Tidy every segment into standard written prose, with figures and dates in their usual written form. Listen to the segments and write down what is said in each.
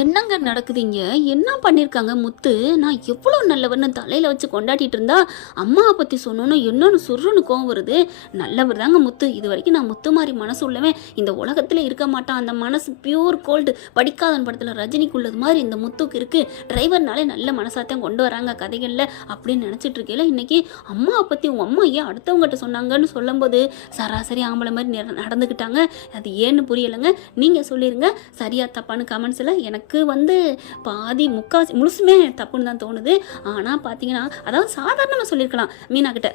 என்னங்க நடக்குதுங்க? என்ன பண்ணியிருக்காங்க முத்து? நான் எவ்வளோ நல்லவர்னு தலையில் வச்சு கொண்டாடிட்டு இருந்தா அம்மாவை பற்றி சொன்னோன்னு என்னன்னு சுருன்னு கோவம் வருது. நல்லவர் தாங்க முத்து. இது வரைக்கும் நான் முத்து மாதிரி மனசு உள்ளவன் இந்த உலகத்தில் இருக்க மாட்டான். அந்த மனசு பியூர் கோல்டு. படிக்காதன் படத்தில் ரஜினிக்கு உள்ளது மாதிரி இந்த முத்துக்கு இருக்குது. டிரைவர்னாலே நல்ல மனசாத்தான் கொண்டு வராங்க கதைகளில் அப்படின்னு நினச்சிட்டு இருக்கேன். இன்னைக்கு அம்மாவை பற்றி உங்கள் அம்மா ஏன் அடுத்தவங்ககிட்ட சொன்னாங்கன்னு சொல்லும்போது சராசரி ஆம்பளை மாதிரி நடந்துக்கிட்டாங்க. அது ஏன்னு புரியலைங்க. நீங்கள் சொல்லிடுங்க சரியா தப்பான்னு கமெண்ட்ஸில். எனக்கு பாதி முழுசுமே தப்புன்னு தான் தோணுது. ஆனால் பார்த்தீங்கன்னா அதாவது சாதாரணமாக சொல்லியிருக்கலாம் மீனா கிட்ட.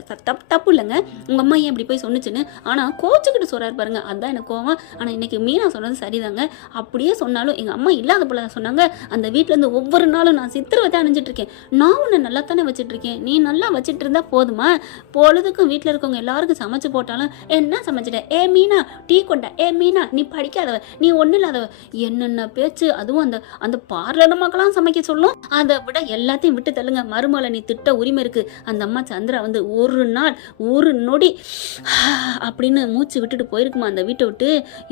தப்பு இல்லைங்க, உங்கள் அம்மா ஏன் இப்படி போய் சொன்னிச்சுன்னு. ஆனால் கோச்சுக்கிட்டு சொல்கிறாரு பாருங்க, அதுதான் எனக்கு கோவம். ஆனால் இன்னைக்கு மீனா சொன்னது சரிதாங்க. அப்படியே சொன்னாலும் எங்கள் அம்மா இல்லாத போல சொன்னாங்க. அந்த வீட்டிலேருந்து ஒவ்வொரு நாளும் நான் சித்திரவதை அணிஞ்சிட்டு இருக்கேன். நான் உன்னை நல்லா தானே வச்சுட்டு இருக்கேன், நீ நல்லா வச்சுட்டு இருந்தா போதுமா? பொழுதுக்கும் வீட்டில் இருக்கவங்க எல்லாருக்கும் சமைச்சு போட்டாலும் என்ன சமைச்சிட்டேன், ஏ மீனா டீ கொண்டா, ஏ மீனா நீ படிக்காதவ, நீ ஒன்றும் இல்லாதவ, என்னென்ன பேச்சு. அதுவும் அந்த அந்த பார்லர் மக்களாம் சமைக்க சொல்லும். அதை விட எல்லாத்தையும் விட்டு தள்ளுங்க. மருமலை நீ திட்ட உரிமை இருக்கு. அந்த அம்மா சந்திரா ஒரு நாள் ஒரு நொடி அப்படின்னு மூச்சு விட்டுட்டு போயிருக்குமா அந்த வீட்டை விட்டு.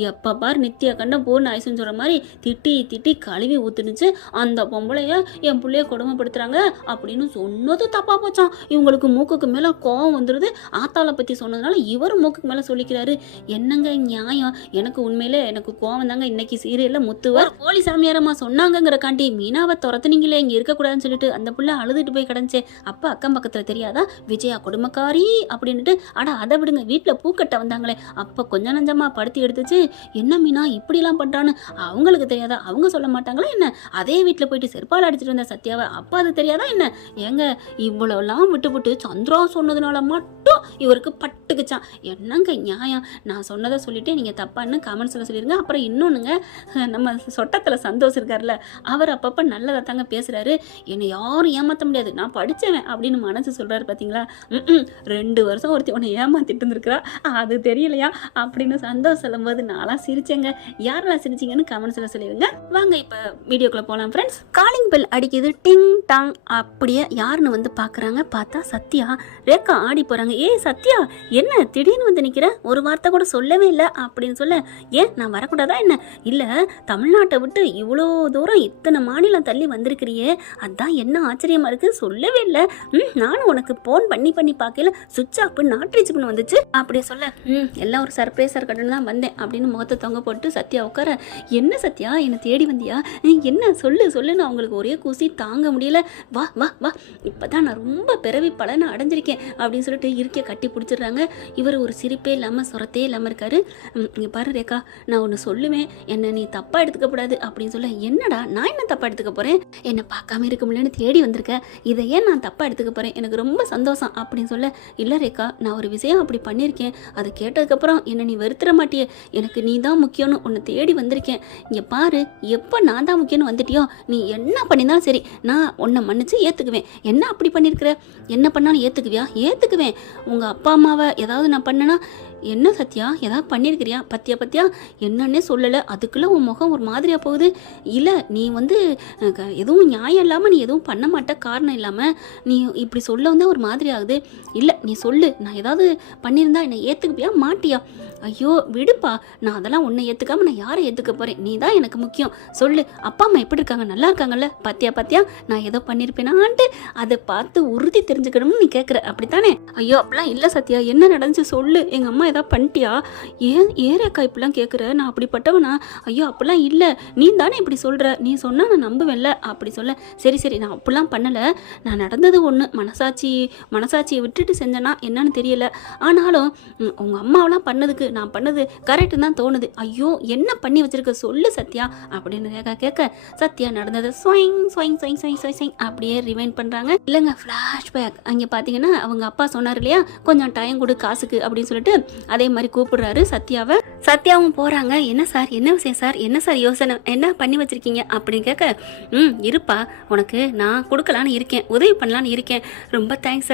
எப்போ பார் நித்தியா கண்ட போன்னு ஐசுன்னு சொல்ற மாதிரி திட்டி திட்டி கழுவி ஊத்துனுச்சு. அந்த பொம்பளைய என் பிள்ளைய கொடுமைப்படுத்துறாங்க அப்படின்னு சொன்னது தப்பா போச்சான். இவங்களுக்கு மூக்குக்கு மேல கோவம் வந்துடுது. ஆத்தாளை பத்தி சொன்னதுனால இவரும் மூக்குக்கு மேல சொல்லிக்கிறாரு. என்னங்க நியாயம்? எனக்கு உண்மையில எனக்கு கோவம் தாங்க. இன்னைக்கு சீரியல்ல முத்துவர் போலி சாமியாரமா சொன்னாங்கிற காண்டி மீனாவை துரத்துனீங்களே இங்கே இருக்கக்கூடாதுன்னு சொல்லிட்டு அந்த புள்ள அழுதுட்டு போய் கிடந்துச்சே. அப்போ அக்கம் பக்கத்தில் தெரியாதா விஜயா கொடுமைக்காரி அப்படின்ட்டு. ஆனால் அதை விடுங்க, வீட்டில் பூக்கட்ட வந்தாங்களே அப்போ கொஞ்சம் நஞ்சமாக படுத்தி எடுத்துச்சு. என்ன மீனா இப்படிலாம் பண்ணுறான்னு அவங்களுக்கு தெரியாதா? அவங்க சொல்ல மாட்டாங்களா என்ன? அதே வீட்டில் போயிட்டு செருப்பால் அடிச்சுட்டு வந்த சத்யாவை அப்போ அது தெரியாதா என்ன? ஏங்க இவ்வளோலாம் விட்டு சந்திரா சொன்னதுனால மட்டும் இவருக்கு பட்டுக்குச்சான். என்னங்க நியாயம்? நான் சொன்னதை சொல்லிட்டு நீங்கள் தப்பான்னு கமெண்ட்ஸில் சொல்லிடுங்க. அப்புறம் இன்னொன்றுங்க, நம்ம சொட்டத்தில் சந்தோஷம் இருக்கார்ல, அவர் அப்பப்போ நல்லதாக தாங்க பேசுகிறாரு. என்னை யாரும் ஏமாற்ற முடியாது, நான் படித்தவன் அப்படின்னு மனசு சொல்கிறாரு. பார்த்தீங்களா? 2 வருஷம் ஒருத்தி உன்னை ஏமாத்திட்டு இருந்திருக்கிறா, அது தெரியலையா அப்படின்னு சந்தோஷம் சொல்லும்போது நான்லாம் சிரிச்சேங்க. யாரெல்லாம் சிரிச்சிங்கன்னு கமெண்ட்ஸில் சொல்லிடுங்க. வாங்க இப்போ வீடியோக்குள்ளே போகலாம் ஃப்ரெண்ட்ஸ். காலிங் பெல் அடிக்குது, டிங் டாங். அப்படியே யாருன்னு பார்க்குறாங்க. பார்த்தா சத்யா. ரேக்கா ஆடி போகிறாங்க. ஏய் சத்யா, என்ன திடீர்னு நிற்கிற? ஒரு வார்த்தை கூட சொல்லவே இல்லை அப்படின்னு சொல்ல, ஏன் நான் வரக்கூடாதா என்ன? இல்லை, தமிழ்நாட்டை விட்டு இவ்வளோ தூரம் இத்தனை மாநிலம் தள்ளி வந்திருக்கிறியே, அதான் என்ன ஆச்சரியமா இருக்கு, சொல்லவே இல்லை. நானும் உனக்கு ஃபோன் பண்ணி பார்க்கல, சுவிட்ச் ஆஃப் நாட் ரீச் பண்ண வந்துச்சு அப்படி சொல்ல, எல்லாம் ஒரு சர்ப்ரைஸாக இருக்கட்டுன்னு தான் வந்தேன் அப்படின்னு முகத்தை தொங்க போட்டு சத்யா உட்கார. என்ன சத்யா என்னை தேடி வந்தியா? என்ன சொல்லுன்னு அவங்களுக்கு ஒரே கூசி தாங்க முடியல. வா வா வா, இப்போதான் நான் ரொம்ப பிறவி பலனை அடைஞ்சிருக்கேன் அப்படின்னு சொல்லிட்டு இருக்கைய கட்டி பிடிச்சிடுறாங்க. இவர் ஒரு சிரிப்பே இல்லாமல் சொரத்தே இல்லாமல் இருக்காரு. இங்கே பாரு ரேக்கா, நான் ஒன்று சொல்லுவேன், என்னை நீ தப்பாக எடுத்துக்கப்படாது அப்படின்னு சொல்ல. என்னடா நான் என்ன தப்பாக எடுத்துக்க போகிறேன்? என்னை பார்க்காம இருக்க முடியலன்னு தேடி வந்திருக்கேன், இதை ஏன் நான் தப்பாக எடுத்துக்க போகிறேன்? எனக்கு ரொம்ப சந்தோஷம் அப்படின்னு சொல்ல. இல்லை ரேக்கா, நான் ஒரு விஷயம் அப்படி பண்ணியிருக்கேன், அதை கேட்டதுக்கப்புறம் என்னை நீ வெறுத்துற மாட்டியே, எனக்கு நீ தான் முக்கியம்னு உன்னை தேடி வந்திருக்கேன். இங்கே பாரு, எப்போ நான் தான் முக்கியம்னு வந்துட்டியோ நீ என்ன பண்ணியிருந்தாலும் சரி, நான் உன்னை மன்னிச்சு ஏற்றுக்குவேன். என்ன அப்படி பண்ணியிருக்கிற? என்ன பண்ணாலும் ஏற்றுக்குவியா? ஏற்றுக்குவேன். உங்கள் அப்பா அம்மாவை ஏதாவது நான் பண்ணேன்னா, என்ன சத்யா ஏதாவது பண்ணியிருக்கிறியா? பத்தியா என்னன்னே சொல்லலை, அதுக்குள்ளே உன் முகம் ஒரு மாதிரியாக போகுது. இல்லை, நீ எதுவும் நியாயம் இல்லாமல் நீ எதுவும் பண்ண மாட்ட, காரணம் இல்லாமல் நீ இப்படி சொல்ல ஒரு மாதிரி ஆகுது. இல்லை நீ சொல்லு, நான் ஏதாவது பண்ணியிருந்தா என்னை ஏற்றுக்குப்பியா மாட்டியா? ஐயோ விடுப்பா, நான் அதெல்லாம் உன்னை ஏற்றுக்காம நான் யாரை ஏற்றுக்க போகிறேன்? நீ தான் எனக்கு முக்கியம். சொல்லு, அப்பா அம்மா எப்படி இருக்காங்க? நல்லா இருக்காங்கல்ல? பாத்தியா நான் ஏதோ பண்ணியிருப்பேனான்ட்டு அதை பார்த்து உறுதி தெரிஞ்சுக்கணும்னு நீ கேட்குற, அப்படித்தானே? ஐயோ அப்படிலாம் இல்லை சத்யா, என்ன நடந்துச்சு சொல்லு. எங்கள் அம்மா ஏதாவது பண்ணிட்டியா? ஏறக்கா இப்படிலாம் கேட்குற? நான் அப்படிப்பட்டவனா? ஐயோ அப்படிலாம் இல்லை, நீ தானே இப்படி சொல்கிற, நீ சொன்னால் நான் நம்புவேன்ல அப்படி சொல்ல. சரி நான் அப்படிலாம் பண்ணலை, நான் நடந்தது ஒன்று, மனசாட்சியை விட்டுட்டு செஞ்சேன்னா என்னன்னு தெரியல. ஆனாலும் உங்கள் அம்மாவெலாம் பண்ணதுக்கு நான் பண்ணது கரெக்டு தான் தோணுது. ஐயோ என்ன பண்ணி வச்சிருக்க சொல்லு சத்யா அப்படின்னு ரேகா கேட்க, சத்யா நடந்தது அப்படியே ரிவைண்ட் பண்ணுறாங்க. இல்லைங்க, ஃப்ளாஷ்பேக். அங்கே பார்த்தீங்கன்னா அவங்க அப்பா சொன்னார் இல்லையா, கொஞ்சம் டைம் கொடு காசுக்கு அப்படின்னு சொல்லிட்டு அதே மாதிரி கூப்பிடுறாரு சத்யாவை. சத்யாவும் போகிறாங்க. என்ன சார், என்ன விஷயம் சார், என்ன சார் யோசனை, என்ன பண்ணி வச்சிருக்கீங்க அப்படின்னு கேட்க, இருப்பா, உனக்கு நான் கொடுக்கலான்னு இருக்கேன், உதவி பண்ணலான்னு இருக்கேன், ரொம்ப தேங்க்ஸ்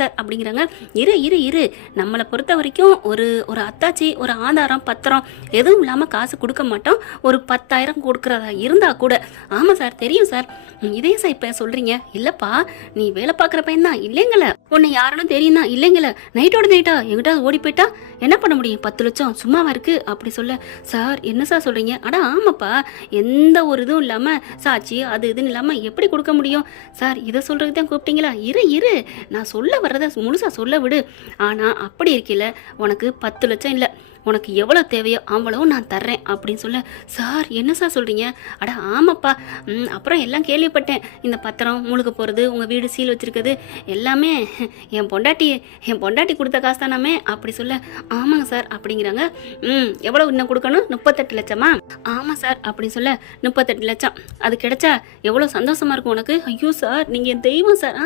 சார் அப்படிங்கிறாங்க. இரு நம்மளை பொறுத்த வரைக்கும் ஒரு அத்தாச்சி, ஒரு ஆதாரம், பத்திரம் எதுவும் இல்லாமல் காசு கொடுக்க மாட்டோம். ஒரு 10,000 கொடுக்குறதா இருந்தா கூட. ஆமாம் சார், தெரியும் சார். இதே சார் இப்போ சொல்கிறீங்க? இல்லைப்பா, நீ வேலை பார்க்குற பையன் தான் இல்லைங்கள, உன்னை யாருன்னு தெரியும் தான் இல்லைங்கள, நைட்டோட நைட்டா எங்கிட்ட ஓடி போயிட்டா என்ன பண்ண முடியும், 10 லட்சம் சும்மாவா இருக்கு அப்படி சொல்ல, சார் என்ன சார் சொல்கிறீங்க? அட ஆமாப்பா, எந்த ஒரு இதுவும் இல்லாமல் சாட்சி அது இதுன்னு இல்லாமல் எப்படி கொடுக்க முடியும்? சார் இதை சொல்கிறதுக்கு தான் கூப்பிட்டீங்களா? இரு நான் சொல்ல வர்றதை முழுசாக சொல்ல விடு. ஆனால் அப்படி இருக்கல, உனக்கு 10 லட்சம் இல்லை, உனக்கு எவ்வளோ தேவையோ அவ்வளோ நான் தர்றேன் அப்படின்னு சொல்ல, சார் என்ன சார் சொல்கிறீங்க? அட ஆமாப்பா, அப்புறம் எல்லாம் கேள்விப்பட்டேன், இந்த பத்திரம் முழுக்க போகிறது, உங்கள் வீடு சீல் வச்சுருக்குது எல்லாமே என் பொண்டாட்டி கொடுத்த காசு தானாமே அப்படி சொல்ல, ஆமாங்க சார் அப்படிங்கிறாங்க. எவ்வளோ இன்னும் கொடுக்கணும்? 38 லட்சமா? ஆமாம் சார் அப்படின்னு சொல்ல, 38 லட்சம் அது கிடைச்சா எவ்வளோ சந்தோஷமாக இருக்கும் உனக்கு. ஐயோ சார் நீங்கள் என் தெய்வம் சார்.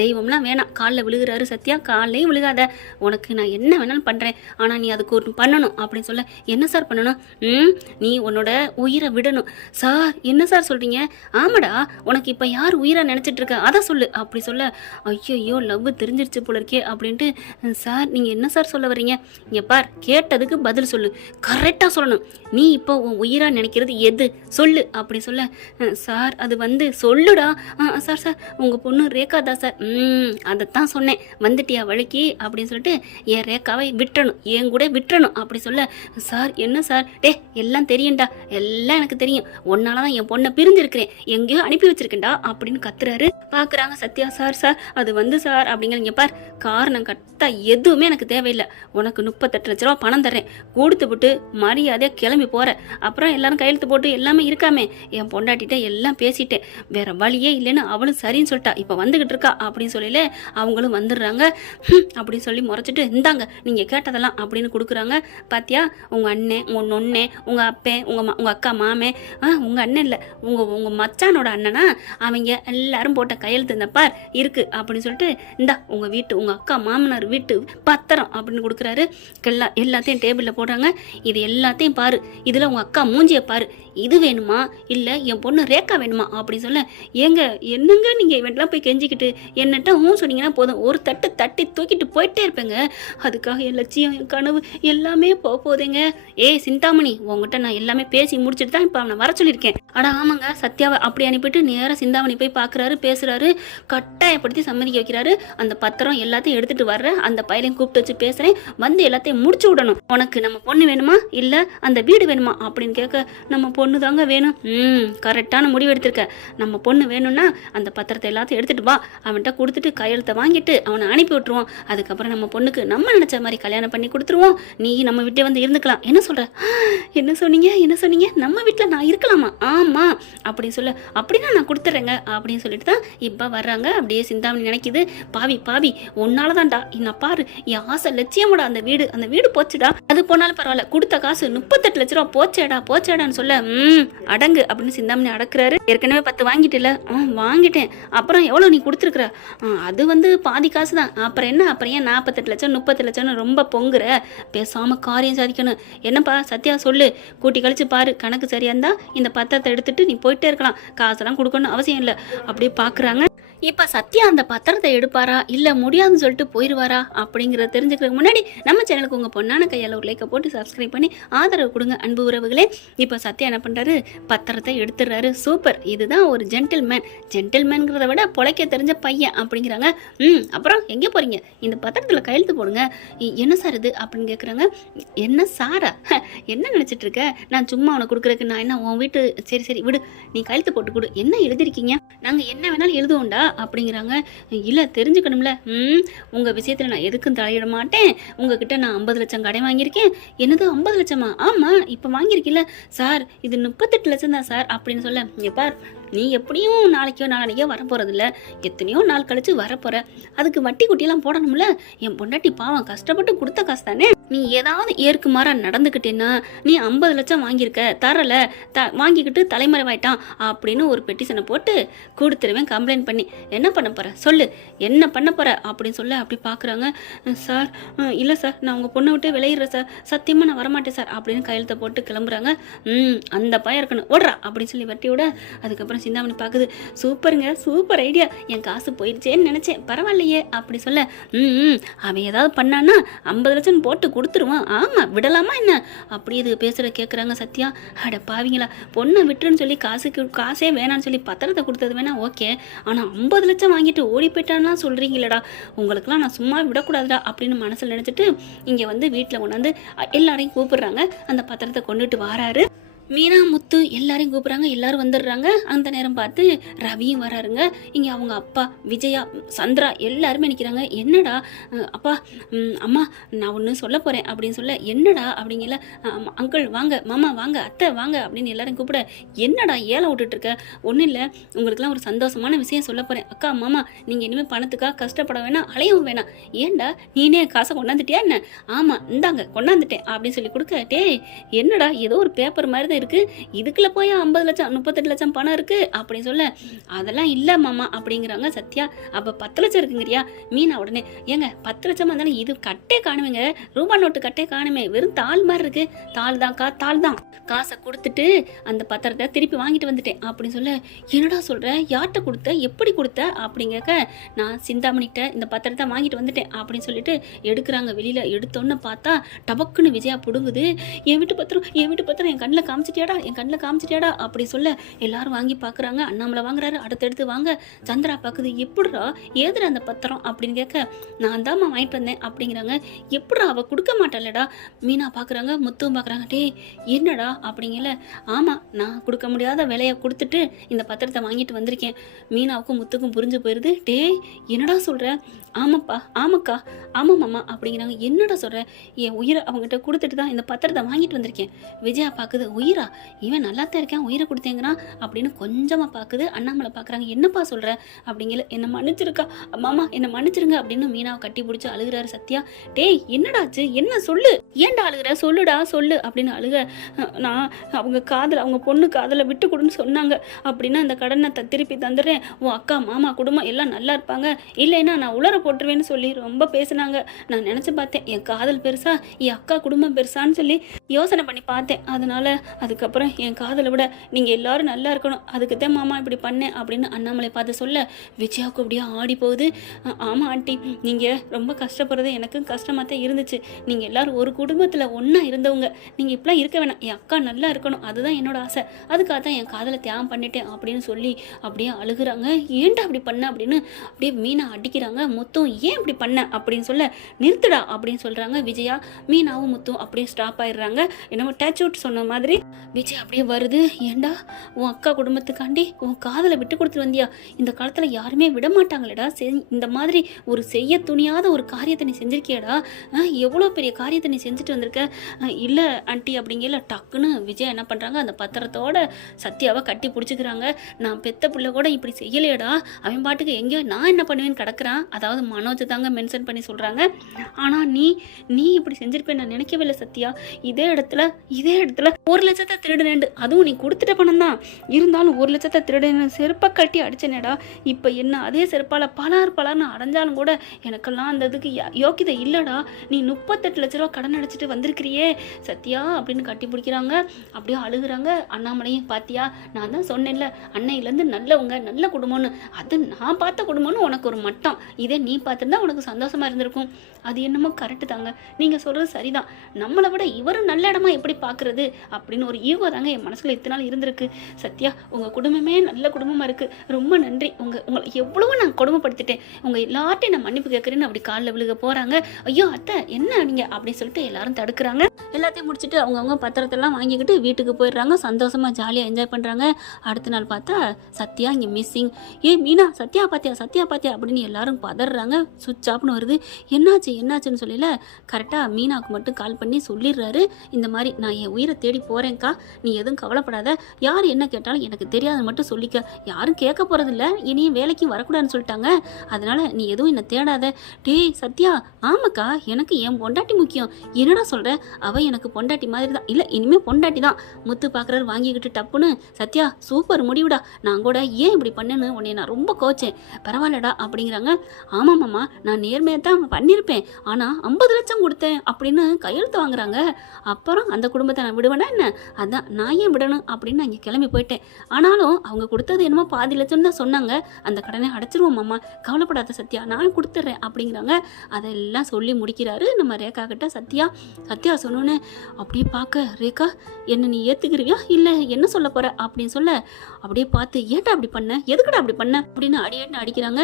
தெய்வம்லாம் வேணாம், காலில் விழுகிறாரு சத்யா, காலையும் விழுகாத, உனக்கு நான் என்ன வேணாலும் பண்ணுறேன், ஆனால் நீ அதுக்கு ஒரு பண்ணணும் அப்படின்னு சொல்ல, என்ன சார் பண்ணணும்? நீ உன்னோட உயிரை விடணும். சார் என்ன சார் சொல்றீங்க? ஆமாடா, உனக்கு இப்ப யார் உயிரை நினைச்சிட்டு இருக்க அதை சொல்லு அப்படி சொல்ல, ஐயோ லவ் தெரிஞ்சிருச்சு போல இருக்கே அப்படின்ட்டு, சார் நீங்க என்ன சார் சொல்ல வர்றீங்க? இங்க பார், கேட்டதுக்கு பதில் சொல்லு, கரெக்டா சொல்லணும். நீ இப்போ உன் உயிரா நினைக்கிறது எது சொல்லு அப்படி சொல்ல, சார் அது வந்து சொல்லுடா. சார் உங்க பொண்ணு ரேகா தான் சார். அதைத்தான் சொன்னேன், வந்துட்டியா வழிக்கு அப்படின்னு சொல்லிட்டு என் ரேகாவை விட்டுறணும், என் கூட விட்டுறணும் அப்படி சொல்ல, சார் என்ன சார்? எல்லாம் தெரியும்டா, எல்லாம் எனக்கு தெரியும், உன்னால தான் என் பொண்ணை பிரிஞ்சிருக்கிறேன், எங்கேயோ அனுப்பி வச்சிருக்கேன்டா அப்படின்னு கத்துறாரு. பாக்குறாங்க சத்யா, சார் அது வந்து சார் அப்படிங்கிறீங்க பார், காரணம் கட்டா எதுவுமே எனக்கு தேவையில்லை, உனக்கு 38 லட்ச ரூபா பணம் தர்றேன், கொடுத்து விட்டு மரியாதையா கிளம்பி போற, அப்புறம் எல்லாரும் கையெழுத்து போட்டு எல்லாமே இருக்காமே, என் பொண்டாட்டிட்ட எல்லாம் பேசிட்டேன், வேற வழியே இல்லைன்னு அவளும் சரின்னு சொல்லிட்டா, இப்ப வந்துகிட்டு இருக்கா அப்படின்னு சொல்லல, அவங்களும் வந்துடுறாங்க. அப்படின்னு சொல்லி முறைச்சிட்டு, இந்தாங்க நீங்க கேட்டதெல்லாம் அப்படின்னு கொடுக்குறாங்க. பாத்தியா, உங்க அண்ணன், உங்க நொண்ணே, உங்க அப்பன், உங்க அக்கா மாமே, உங்க அண்ணன் இல்லை, உங்க மச்சானோட அண்ணனா, அவங்க எல்லாரும் போட்ட கையெழுத்து இந்த பார் இருக்கு அப்படின்னு சொல்லிட்டு, இந்தா உங்க வீட்டு உங்க அக்கா மாமனார் வீட்டு பத்திரம் அப்படின்னு கொடுக்குறாரு. எல்லாத்தையும் டேபிள்ல போடுறாங்க. இது எல்லாத்தையும் பாரு, இதுல உங்க அக்கா மூஞ்சிய பாரு, இது வேணுமா இல்ல என் பொண்ணு ரேகா வேணுமா அப்படின்னு சொல்ல, ஏங்க என்னங்க நீங்க இவன்லாம் போய் கெஞ்சிக்கிட்டு என்னட்ட சொன்னீங்கன்னா போதும், ஒரு தட்டு தட்டி தூக்கிட்டு போயிட்டே இருப்பேங்க, அதுக்காக என் லட்சியம் என் கனவு எல்லாமே போதேங்க. சிந்தாமணி, உங்ககிட்ட நான் எல்லாமே பேசி முடிச்சுட்டு தான் இப்போ அவனை வர சொல்லியிருக்கேன். அட ஆமாங்க, சத்யாவை அப்படி அனுப்பிட்டு நேராக சிந்தாமணி போய் பார்க்குறாரு, பேசுறாரு, கட்டாயப்படுத்தி சம்மதிக்க வைக்கிறாரு. அந்த பத்திரம் எல்லாத்தையும் எடுத்துட்டு வர்ற, அந்த பையனையும் கூப்பிட்டு வச்சு பேசுறேன், வந்து எல்லாத்தையும் முடிச்சு விடணும். உனக்கு நம்ம பொண்ணு வேணுமா இல்ல அந்த வீடு வேணுமா அப்படின்னு கேட்க, நம்ம பொண்ணு தாங்க வேணும். கரெக்டான முடிவு எடுத்திருக்க, நம்ம பொண்ணு வேணும்னா அந்த பத்திரத்தை எல்லாத்தையும் எடுத்துட்டு வா, அவன்கிட்ட கொடுத்துட்டு கையெழுத்தை வாங்கிட்டு அவனை அனுப்பி விட்டுருவோம், அதுக்கப்புறம் நம்ம பொண்ணுக்கு நம்ம நினைச்ச மாதிரி கல்யாணம் பண்ணி கொடுத்துருவோம், நீ நம்ம வீட்டை வந்து இருந்துக்கலாம். என்ன சொல்ற? என்ன சொன்னீங்க? நம்ம வீட்டில் நான் இருக்கலாமா? ஆமா அப்படின்னு சொல்ல, அப்படின்னா நான் கொடுத்துட்றேங்க அப்படின்னு சொல்லிட்டு தான் இப்போ வர்றாங்க. அப்படியே சிந்தாமணி நினைக்குது, பாவி உன்னாலதான்டா, நான் பாரு என் ஆசை லட்சியமோட அந்த வீடு போச்சுடா, அது போனாலும் பரவாயில்ல, கொடுத்த காசு 38 லட்ச ரூபா போச்சேடான்னு சொல்ல, அடங்கு அப்படின்னு சிந்தாமணி அடக்குறாரு. ஏற்கனவே 10 வாங்கிட்டல? வாங்கிட்டேன். அப்புறம் எவ்வளோ நீ கொடுத்துருக்குற? அது வந்து பாதி காசு தான். அப்புறம் ஏன் 48 லட்சம் 30 லட்சம்னு ரொம்ப பொங்குற? பேசாம காரியம் சாதிக்கணும். என்னப்பா சத்யா சொல்லு, கூட்டி கழிச்சு பாரு, கணக்கு சரியா இருந்தா இந்த பத்திரத்தை எடுத்துட்டு நீ போயிட்டே இருக்கலாம், காசெல்லாம் கொடுக்கணும்னு அவசியம் இல்லை. அப்படியே பாக்குறாங்க. இப்ப சத்யா அந்த பத்திரத்தை எடுப்பாரா இல்ல முடியாதுன்னு சொல்லிட்டு போயிடுவாரா அப்படிங்கறத தெரிஞ்சுக்கிறதுக்கு முன்னாடி நம்ம சேனலுக்கு உங்க பொண்ணான கையால ஒரு லைக்கை போட்டு சப்ஸ்கிரைப் பண்ணி ஆதரவு கொடுங்க அன்பு உறவுகளே. இப்ப சத்யா என்ன பண்றாரு, பத்திரத்தை எடுத்துடுறாரு. சூப்பர், இதுதான் ஒரு ஜென்டில்மேன்ங்கிறத விட பொழைக்க தெரிஞ்ச பையன் அப்படிங்கிறாங்க. அப்புறம் எங்க போறீங்க? இந்த பத்திரத்துல கையெழுத்து போடுங்க. என்ன சார் இது அப்படின்னு கேக்குறாங்க. என்ன சாரா? என்ன நினைச்சிட்டு இருக்க? நான் சும்மா உனக்கு கொடுக்குறதுக்கு நான் என்ன உன் வீட்டு? சரி விடு, நீ கையெழுத்து போட்டு கொடு. என்ன எழுதிருக்கீங்க? நாங்க என்ன வேணாலும் எழுதுவோம்டா அப்படிங்கிறாங்க. இல்ல தெரிஞ்சுக்கணும்ல, உங்க விஷயத்துல நான் எதுக்கும் தலையிட மாட்டேன், உங்ககிட்ட நான் 50 லட்சம் கடை வாங்கியிருக்கேன். என்னது 50 லட்சமா? ஆமா, இப்ப வாங்கியிருக்கீல்ல சார், இது 38 லட்சம் தான் சார் அப்படின்னு சொல்ல, பார் நீ எப்படியும் நாளைக்கோ வரப்போறதில்ல, எத்தனையோ நாள் கழிச்சு வரப்போற, அதுக்கு வட்டி குட்டியெல்லாம் போடணும்ல. என் பொண்டாட்டி பாவம் கஷ்டப்பட்டு கொடுத்த காசு தானே, நீ ஏதாவது ஏற்கு மாறா நடந்துக்கிட்டேன்னா நீ 50 லட்சம் வாங்கியிருக்க, தரல, வாங்கிக்கிட்டு தலைமறைவாயிட்டான் அப்படின்னு ஒரு பெட்டிஷனை போட்டு கொடுத்துருவேன் கம்ப்ளைண்ட் பண்ணி. என்ன பண்ண போற சொல்லு, என்ன பண்ண போற அப்படின்னு சொல்ல. அப்படி பாக்குறாங்க. சார் இல்லை சார், நான் உங்க பொண்ணை விட்டு விளையிடுறேன் சார், சத்தியமா நான் வரமாட்டேன் சார் அப்படின்னு கையெழுத்தை போட்டு கிளம்புறாங்க. அந்த பையன் இருக்கணும், ஓடுறா அப்படின்னு சொல்லி வட்டி விட. அதுக்கப்புறம் சிந்தாமணி பாக்குது, சூப்பருங்க, சூப்பர் ஐடியா, என் காசு போயிடுச்சேன்னு நினைச்சேன், பரவாயில்லையே அப்படி சொல்ல. அவன் ஏதாவது பண்ணான்னா 50 லட்சம் போட்டு கொடுத்துருவான். ஆமாம் விடலாமா என்ன அப்படி இது பேசுகிற கேட்குறாங்க சத்யா. அட பாவிங்களா, பொண்ணை விட்டுருன்னு சொல்லி காசே வேணான்னு சொல்லி பத்திரத்தை கொடுத்தது வேணா ஓகே, ஆனால் 50 லட்சம் வாங்கிட்டு ஓடி போயிட்டான்லாம் சொல்கிறீங்களடா, உங்களுக்குலாம் நான் சும்மா விடக்கூடாதுடா அப்படின்னு மனசில் நினச்சிட்டு இங்கே வந்து வீட்டில் கொண்டாந்து எல்லாரையும் கூப்பிடுறாங்க. அந்த பத்திரத்தை கொண்டுட்டு வராரு. மீனா முத்து எல்லாரையும் கூப்பிட்றாங்க. எல்லாரும் வந்துடுறாங்க. அந்த நேரம் பார்த்து ரவியும் வராருங்க. இங்கே அவங்க அப்பா விஜயா சந்திரா எல்லாருமே நிற்கிறாங்க. என்னடா அப்பா அம்மா நான் ஒன்று சொல்ல போகிறேன் அப்படின்னு சொல்ல, என்னடா அப்படிங்கல, அங்கிள் வாங்க, மாமா வாங்க, அத்தை வாங்க அப்படின்னு எல்லாரும் கூப்பிட, என்னடா ஏலம் விட்டுட்ருக்க, ஒன்றும் இல்லை உங்களுக்குலாம் ஒரு சந்தோஷமான விஷயம் சொல்ல போகிறேன். அக்கா மாமா நீங்கள் இனிமேல் பணத்துக்காக கஷ்டப்பட வேணாம், அலையவும் வேணாம். ஏன்டா நீனே காசை கொண்டாந்துட்டியா என்ன? ஆமாம் இந்தாங்க கொண்டாந்துட்டேன் அப்படின்னு சொல்லி கொடுக்க, டே என்னடா ஏதோ ஒரு பேப்பர் மாதிரி இருக்கு, இதுக்குள்ள போய் 50 லட்சம் 38 லட்சம் பணம் இருக்கு அப்படின்னு சொல்ல, அதெல்லாம் இல்ல மாமா அப்படிங்கிறாங்க சத்யா. அப்ப 10 லட்சம் இருக்குங்கிறியா? மீனா உடனே, ஏங்க 10 லட்சமா இருந்தாலும் இது கட்டே காணுமேங்க, ரூபா நோட்டு கட்டே காணுமே, வெறும் தாள் மாதிரி இருக்கு. தாள் தான்க்கா தாள் தான், காசை கொடுத்துட்டு அந்த பத்திரத்தை திருப்பி வாங்கிட்டு வந்துட்டேன் அப்படின்னு சொல்ல, என்னடா சொல்ற, யார்கிட்ட கொடுத்த, எப்படி கொடுத்த அப்படிங்க, நான் சிந்தாமணிகிட்ட இந்த பத்திரத்தை வாங்கிட்டு வந்துட்டேன் அப்படின்னு சொல்லிட்டு எடுக்கிறாங்க. வெளியில எடுத்தோன்னு பார்த்தா டபக்குன்னு விஜயா புடுங்குது. என் வீட்டு பத்திரம் என் கண்ணில் காமிச்சிட்டியாடா அப்படி சொல்ல எல்லாரும் வாங்கி பார்க்குறாங்க. அண்ணாமலை வாங்குறாரு, அடுத்தடுத்து வாங்க. சந்திரா பார்க்குது, எப்படிரா ஏதுடா அந்த பத்திரம் அப்படின்னு கேட்க, நான் தான்மா வாங்கிட்டு வந்தேன் அப்படிங்கிறாங்க. எப்படிரா அவள் கொடுக்க மாட்டாளடா? மீனா பார்க்குறாங்க, முத்துவும் பார்க்குறாங்க. டே என்னடா அப்படிங்கல, ஆமாம் நான் கொடுக்க முடியாத விலையை கொடுத்துட்டு இந்த பத்திரத்தை வாங்கிட்டு வந்திருக்கேன். மீனாவுக்கும் முத்துக்கும் புரிஞ்சு போயிடுது. டே என்னடா சொல்கிற? ஆமாப்பா ஆமாக்கா ஆமாம் மாமா அப்படிங்கிறாங்க. என்னடா சொல்கிற? என் உயிரை அவங்ககிட்ட கொடுத்துட்டு தான் இந்த பத்திரத்தை வாங்கிட்டு வந்திருக்கேன். விஜயா பார்க்குது, உயிரா, இவன் நல்லாத்தான் இருக்கேன், உயிரை கொடுத்தேங்கிறான் அப்படின்னு கொஞ்சமாக பார்க்குது. அண்ணாமலை பார்க்குறாங்க, என்னப்பா சொல்கிற அப்படிங்கல, என்னை மன்னிச்சிருக்கா மாமா, என்னை மன்னிச்சிருங்க அப்படின்னு மீனாவை கட்டி பிடிச்சி அழுகிறாரு சத்யா. டேய் என்னடாச்சு, என்ன சொல்லு, ஏன்டா அழுகிற, சொல்லுடா சொல்லு அப்படின்னு அழுக, நான் அவங்க பொண்ணு காதலை விட்டு கொடுன்னு சொன்னாங்க அப்படின்னா அந்த கடனை திருப்பி தந்துடுறேன், உன் அக்கா மாமா குடும்பம் எல்லாம் நல்லா இருப்பாங்க, இல்லைன்னா நான் உலர போட்டுருவேன்னு சொல்லி ரொம்ப பேசினாங்க. நான் நினச்சி பார்த்தேன், என் காதல் பெருசா என் அக்கா குடும்பம் பெருசான்னு சொல்லி யோசனை பண்ணி பார்த்தேன். அதனால அதுக்கப்புறம் என் காதலை விட நீங்கள் எல்லாரும் நல்லா இருக்கணும், அதுக்கு தான் மாமா இப்படி பண்ணேன் அப்படின்னு அண்ணாமலை பார்த்து சொல்ல, விஜயாவுக்கு அப்படியே ஆடி போகுது. ஆமாம் ஆண்டி, நீங்கள் ரொம்ப கஷ்டப்படுறது எனக்கும் கஷ்டமாக தான் இருந்துச்சு. நீங்கள் எல்லாரும் ஒரு குடும்பத்தில் ஒன்றா இருந்தவங்க, நீங்கள் இப்படிலாம் இருக்க வேணாம், என் அக்கா நல்லா இருக்கணும், அதுதான் என்னோட ஆசை, அதுக்காக தான் என் காதலை தியாகம் பண்ணிட்டேன் அப்படின்னு சொல்லி அப்படியே அழுகுறாங்க. ஏன்டா அப்படி பண்ண அப்படின்னு அப்படியே மீனா அடிக்கிறாங்க. முத்தும் ஏன் இப்படி பண்ண அப்படின்னு சொல்ல, நிறுத்துடா அப்படின்னு சொல்கிறாங்க விஜயா. மீனாவும் முத்தும் அப்படியே ஸ்டாப் ஆயிடுறாங்க. என்னமோ டச் அவுட் சொன்ன மாதிரி விஜய் அப்படியே வருது. ஏண்டா உன் அக்கா குடும்பத்துக்காண்டி உன் காதலை விட்டு கொடுத்துட்டு வந்தியா? இந்த காலத்தில் யாருமே விட மாட்டாங்களேடா. இந்த மாதிரி ஒரு செய்ய துணியாத ஒரு காரியத்தை நீ செஞ்சிருக்கியடா, எவ்வளோ பெரிய காரியத்தை நீ செஞ்சுட்டு வந்திருக்க. இல்லை ஆண்டி அப்படிங்கல டக்குன்னு விஜய் என்ன பண்ணுறாங்க, அந்த பத்திரத்தோட சத்யாவை கட்டி பிடிச்சிக்கிறாங்க. நான் பெத்த பிள்ளை கூட இப்படி செய்யலையடா, அவன் பாட்டுக்கு எங்கேயோ நான் என்ன பண்ணுவேன்னு கிடக்குறான். அதாவது மனோஜ் தாங்க மென்ஷன் பண்ணி சொல்கிறாங்க. ஆனால் நீ இப்படி செஞ்சிருப்பேன் நான் நினைக்கவே இல்லை சத்யா. இதே இடத்துல 1 லட்சத்தை திருடுனேண்டு, அதுவும் நீ கொடுத்துட்ட பணம் தான், இருந்தாலும் 1 லட்சத்தை திருடுன செருப்பை கட்டி அடிச்சேனேடா. இப்போ என்ன அதே செருப்பால் பலார்னு அடைஞ்சாலும் கூட எனக்கெல்லாம் அந்த இதுக்கு யோக்கியதை இல்லைடா. நீ 38 லட்ச ரூபா கடன் அடைச்சிட்டு வந்திருக்கிறியே சத்யா அப்படின்னு கட்டி பிடிக்கிறாங்க. அப்படியே அழுகுறாங்க. அண்ணாமலையும் பாத்தியா, நான் தான் சொன்னேன்ல அன்னையிலேருந்து நல்லவங்க நல்ல குடும்பம்னு, அது நான் பார்த்த குடும்பம்னு உனக்கு ஒரு மட்டம், இதே நீ பார்த்துருந்தா உனக்கு சந்தோஷமா இருந்திருக்கும். அது என்னமோ கரெக்டு தாங்க, நீங்கள் சொல்கிறது சரிதான், நம்மளை விட இவரும் நல்ல இடமா எப்படி பார்க்குறது அப்படின்னு ஒரு ஈகோ தாங்க என் மனசில் இத்தனை நாள் இருந்திருக்கு. சத்யா உங்கள் குடும்பமே நல்ல குடும்பமாக இருக்குது, ரொம்ப நன்றி. உங்களை எவ்வளவோ நான் கொடுமைப்படுத்திட்டேன், உங்கள் எல்லார்ட்டையும் நான் மன்னிப்பு கேட்குறேன்னு அப்படி காலில் விழுக போகிறாங்க. ஐயோ அத்தை என்ன நீங்கள் அப்படின்னு சொல்லிட்டு எல்லாரும் தடுக்கிறாங்க. எல்லாத்தையும் முடிச்சுட்டு அவங்கவுங்க பத்திரத்தெல்லாம் வாங்கிக்கிட்டு வீட்டுக்கு போயிடுறாங்க. சந்தோஷமாக ஜாலியாக என்ஜாய் பண்ணுறாங்க. அடுத்த நாள் பார்த்தா சத்யா இங்கே மிஸ்ஸிங். மீனா சத்யா பாத்தியா அப்படின்னு எல்லாரும் பதறாங்க. சுவிட்ச் ஆப்னு வருது. என்னாச்சுன்னு சொல்லல கரெக்டாக மீனாவுக்கு மட்டும் கால் பண்ணி சொல்லிடுறாரு, இந்த மாதிரி நான் என் உயிரை தேடி போகிறேன்க்கா, நீ எதுவும் கவலைப்படாத, யார் என்ன கேட்டாலும் எனக்கு தெரியாதுன்னு மட்டும் சொல்லிக்க, யாரும் கேட்க போகிறதில்ல, இனியும் வேலைக்கும் வரக்கூடாதுன்னு சொல்லிட்டாங்க, அதனால் நீ எதுவும் என்னை தேடாத. டேய் சத்யா, ஆமாக்கா எனக்கு என் பொண்டாட்டி முக்கியம். என்னடா சொல்கிற, அவள் எனக்கு பொண்டாட்டி மாதிரி தான், இல்லை இனிமேல் பொண்டாட்டி தான். முத்து பார்க்குறாரு வாங்கிக்கிட்டு டப்புன்னு, சத்யா சூப்பர் முடிவுடா, நான் கூட ஏன் இப்படி பண்ணேன்னு உன்னை நான் ரொம்ப கோச்சேன், பரவாயில்லடா அப்படிங்கிறாங்க. ஆமாம்மாம்மா நான் நேர்மையாக தான் பண்ணியிருப்பேன், ஆனால் 50 லட்சம் கொடுத்தேன் அப்படின்னு கையெழுத்து வாங்குறாங்க. அப்புறம் அந்த குடும்பத்தை நான் விடுவேனா என்ன? அதான் நான் ஏன் விடணும் அப்படின்னு நான் இங்கே கிளம்பி போயிட்டேன். ஆனாலும் அவங்க கொடுத்தது என்னமோ பாதி லட்சம் தான் சொன்னாங்க. அந்த கடனை அடைச்சிருவோம் மாமா, கவலைப்படாத சத்யா, நான் கொடுத்துட்றேன் அப்படிங்கிறாங்க. அதெல்லாம் சொல்லி முடிக்கிறாரு நம்ம ரேகா கிட்ட சத்யா. சத்யா சொன்னோன்னே அப்படியே பார்க்க, ரேகா என்ன நீ ஏற்றுக்கிறியா இல்லை என்ன சொல்ல போகிற அப்படின்னு சொல்ல, அப்படியே பார்த்து ஏன்டா அப்படி பண்ண, எதுக்குடா அப்படி பண்ண அப்படின்னு அடிக்கிறாங்க.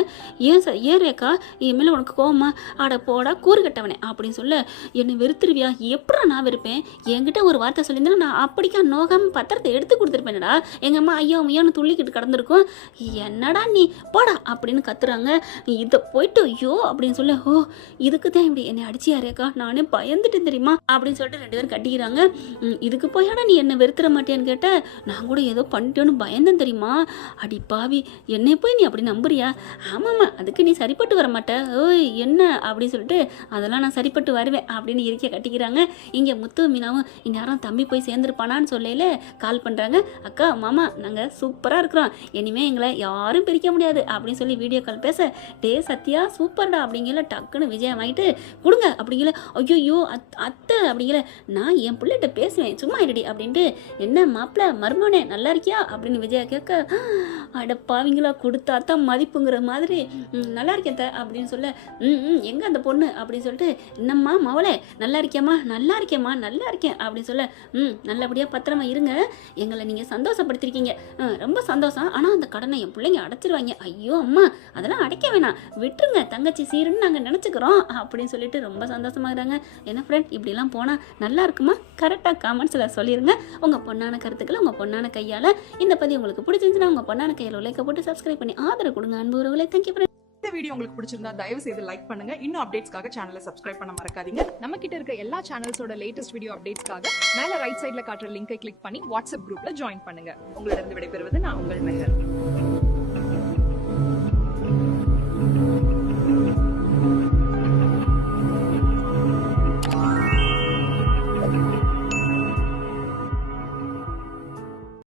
ஏன் ரேகா என் மேலே உனக்கு கோவமா, ஆட போடா கூறு கட்டவனே அப்படின்னு சொல்ல, என்னை வெறுத்துருவியா, எப்படா நான் வெறுப்பேன், என்கிட்ட ஒரு வார்த்தை சொல்லியிருந்தா நான் அப்படிக்கா நோகாமல் பத்திரத்தை எடுத்து கொடுத்துருப்பேனடா, எங்கள் அம்மா ஐயோ ஐயோன்னு துள்ளிக்கிட்டு கடந்திருக்கும், என்னடா நீ போடா அப்படின்னு கத்துறாங்க. இதை போயிட்டு ஐயோ அப்படின்னு சொல்ல, ஓ இதுக்கு தான் இப்படி என்னை அடிச்சியா ரேகா, நானே பயந்துட்டேன் தெரியுமா அப்படின்னு சொல்லிட்டு 2 பேரும் கட்டிக்கிறாங்க. இதுக்கு போயாடா நீ என்னை வெறுத்துற மாட்டேன்னு கேட்ட, நான் கூட ஏதோ பண்ணிட்டேன்னு பயந்தேன் தெரியுமா, அடி பாவி என்னை போய் நீ அப்படி நம்புறியா, ஆமாம்மா அதுக்கு நீ சரிப்பட்டு வர மாட்ட, ஓய் என்ன அப்படின்னு சொல்லிட்டு, அதெல்லாம் நான் சரிப்பட்டு வருவேன் அப்படின்னு இருக்க கட்டிக்கிறாங்க. இங்கே முத்து மீனாவும் இந்நேரம் தம்பி போய் சேர்ந்துருப்பானான்னு சொல்லையில கால் பண்ணுறாங்க. அக்கா மாமா நாங்கள் சூப்பராக இருக்கிறோம், இனிமேல் எங்களை யாரும் பிரிக்க முடியாது அப்படின்னு சொல்லி வீடியோ கால் பேச, டே சத்யா சூப்பர்டா அப்படிங்கிற டக்குன்னு விஜயம் ஆகிட்டு கொடுங்க அப்படிங்கிற, ஐயோ அத்தை அப்படிங்கிற, நான் என் பிள்ளைகிட்ட பேசுவேன் சும்மா இருடி அப்படின்ட்டு, என்ன மாப்பிள்ள மருமனே நல்லா இருக்கியா அப்படின்னு விஜயா கேட்க, அடப்பாவிங்களா கொடுத்தா தான் மதிப்புங்கிற மாதிரி நல்லா இருக்கேன் அப்படின்னு சொல்ல, எங்கே அந்த பொண்ணு அப்படின்னு சொல்லிட்டு, என்னம்மா மவளே நல்லா இருக்கியம்மா, நல்லா இருக்கேம்மா நல்லா இருக்கேன் அப்படின்னு சொல்ல, நல்லபடியாக பத்திரமா இருங்க, எங்களை நீங்கள் சந்தோஷப்படுத்திருக்கீங்க, ரொம்ப சந்தோஷம், ஆனால் அந்த கடனை என் பிள்ளைங்க அடைச்சிருவாங்க, ஐயோ அம்மா அதெல்லாம் அடைக்க வேணாம் விட்டுருங்க, தங்கச்சி சீருன்னு நாங்கள் நினச்சிக்கிறோம் அப்படின்னு சொல்லிட்டு ரொம்ப சந்தோஷமாகறாங்க. என்ன ஃப்ரெண்ட் இப்படிலாம் போனால் நல்லா இருக்குமா, கரெக்டாக காமெண்ட்ஸில் சொல்லிடுங்க உங்கள் பொண்ணான கருத்துக்களை, உங்கள் பொண்ணான கையால். இந்த பதிவு உங்களுக்கு பிடிச்சிருந்துச்சுன்னா உங்கள் பொண்ணான கையால் லைக்கை போட்டு சப்ஸ்கிரைப் பண்ணி ஆதரவு கொடுங்க அன்பு உறவுகளே. Thank you friend. இந்த வீடியோ உங்களுக்கு பிடிச்சிருந்தா தயவு செய்து லைக் பண்ணுங்க. இன்னும் அப்டேட்ஸ்க்காக சேனலை சப்ஸ்கிரைப் பண்ண மறக்காதீங்க. நம்ம கிட்ட இருக்க எல்லா சேனல்ஸோட லேட்டஸ்ட் வீடியோ அப்டேட்ஸ்க்காக மேல ரைட் சைடுல காட்டுற லிங்கை கிளிக் பண்ணி வாட்ஸ்அப் குரூப்ல ஜாயின் பண்ணுங்க. உங்களிடம் விடைபெறுவது நான் உங்கள் மெஹர்.